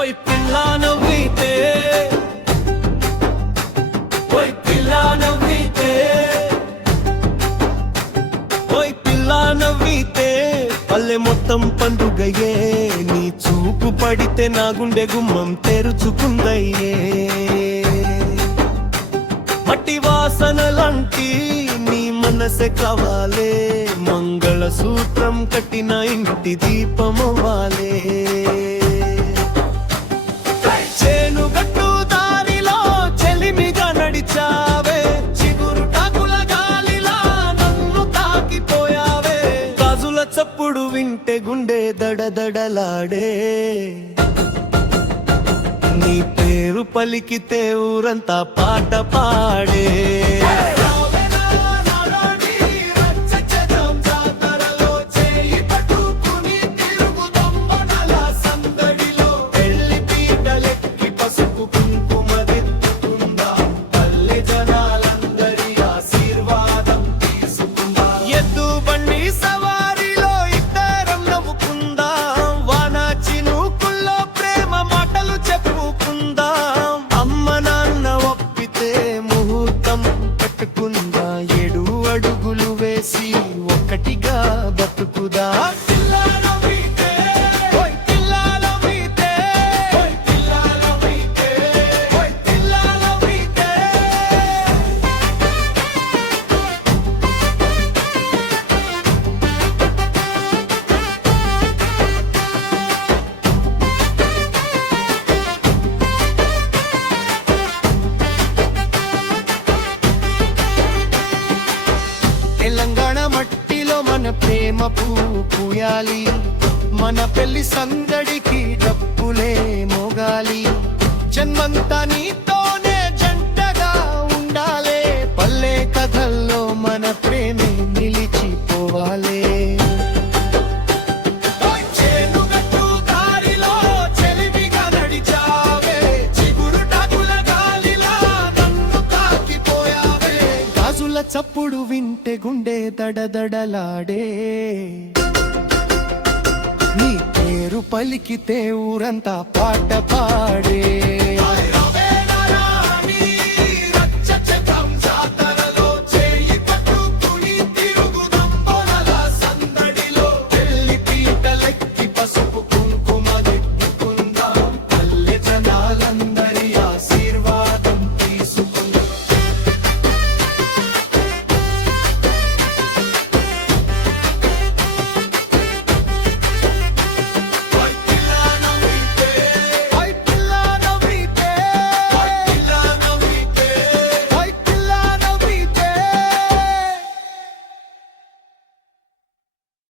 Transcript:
ఓయ్ పిల్లా నవ్వితే, ఓయ్ పిల్లా నవ్వితే, ఓయ్ పిల్లా నవ్వితే పల్లె మొత్తం పండుగయ్యే. నీ చూపు పడితే నా గుండె గుమ్మం తెరుచుకుందయ్యే. మట్టి వాసనలాంటి నీ మనసే కావాలే, మంగళ సూత్రం కట్టిన ఇంటి దీపమవ్వాలే. చేనుగట్టు దారిలో చెలిమిగా నడిచావే, చిగురు టాకుల గాలిలా నన్ను తాకిపోయావే. గాజుల చప్పుడు వింటే గుండె దడదడలాడే, నీ పేరు పలికితే ఊరంతా పాట పాడే. ఒక్కటిగా బతుకుదా. తెలంగాణ మట్టిలో మన ప్రేమ పూయాలి, మన పెళ్లి సందడికి డప్పులే మోగాలి. జన్మంతా నీతోనే జంటగా ఉండాలే, పల్లె కథల్లో మన ప్రేమే నిలిచిపోవాలే. చప్పుడు వింటే గుండె దడదడలాడే, నీ పేరు పలికితే ఊరంతా పాట పాడే.